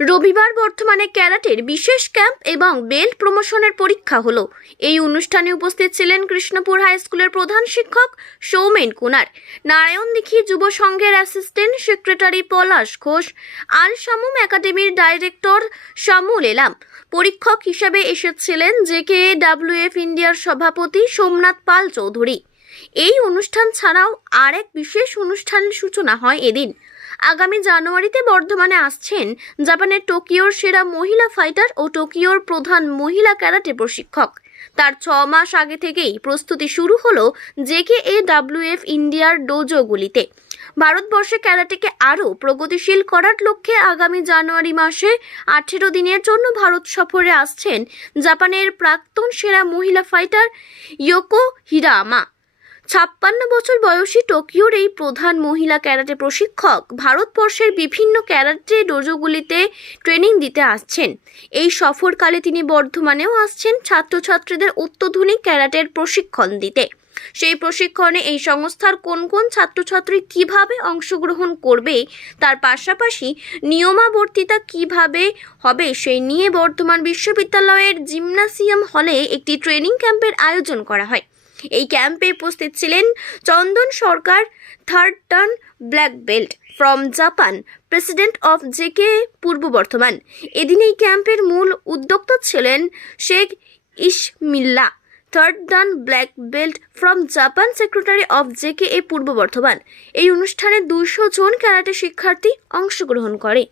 রবিবার বর্তমানে ক্যারাটের বিশেষ ক্যাম্প এবং বেল্ট প্রমোশনের পরীক্ষা হলো। এই অনুষ্ঠানে উপস্থিত ছিলেন কৃষ্ণপুর হাই স্কুলের প্রধান শিক্ষক সৌমেন কুনার, নারায়ণ দিঘি যুব সংঘের অ্যাসিস্ট্যান্ট সেক্রেটারি পলাশ ঘোষ আল শামুম একাডেমির ডাইরেক্টর শামুল এলাম। পরীক্ষক হিসেবে এসেছিলেন জেকে ডাব্লিউএফ ইন্ডিয়ার সভাপতি সোমনাথ পাল চৌধুরী। এই অনুষ্ঠান ছাড়াও আরেক বিশেষ অনুষ্ঠানের সূচনা হয় এদিন। আগামী জানুয়ারিতে বর্ধমানে আসছেন জাপানের টোকিওর সেরা মহিলা ফাইটার ও টোকিওর প্রধান মহিলা ক্যারাটে প্রশিক্ষক। তার ছ মাস আগে থেকেই প্রস্তুতি শুরু হলো জেকে এ ডাব্লিউএফ ইন্ডিয়ার ডোজোগুলিতে। ভারতবর্ষে ক্যারাটেকে আরও প্রগতিশীল করার লক্ষ্যে আগামী জানুয়ারি মাসে আঠেরো দিনের জন্য ভারত সফরে আসছেন জাপানের প্রাক্তন সেরা মহিলা ফাইটার ইয়োকো হিরামা। ছাপ্পান্ন বছর বয়সী টোকিওর এই প্রধান মহিলা ক্যারাটে প্রশিক্ষক ভারতবর্ষের বিভিন্ন ক্যারাটে ডোজোগুলিতে ট্রেনিং দিতে আসছেন। এই সফরকালে তিনি বর্ধমানেও আসছেন ছাত্রছাত্রীদের অত্যাধুনিক ক্যারাটের প্রশিক্ষণ দিতে। সেই প্রশিক্ষণে এই সংস্থার কোন কোন ছাত্রছাত্রী কীভাবে অংশগ্রহণ করবে, তার পাশাপাশি নিয়মাবর্তিতা কীভাবে হবে সেই নিয়ে বর্ধমান বিশ্ববিদ্যালয়ের জিমনাসিয়াম হলে একটি ট্রেনিং ক্যাম্পের আয়োজন করা হয়। এই ক্যাম্পে উপস্থিত ছিলেন Chandan Sarkar, third dan black belt from Japan, president of J K Purba Bardhaman. এদিন এই ক্যাম্পের মূল উদ্যোক্তা ছিলেন Sheikh Ismilla third dan black belt from Japan secretary of J K A Purba Bardhaman. এই অনুষ্ঠানে দুইশো জন ক্যারাটে শিক্ষার্থী অংশগ্রহণ করে।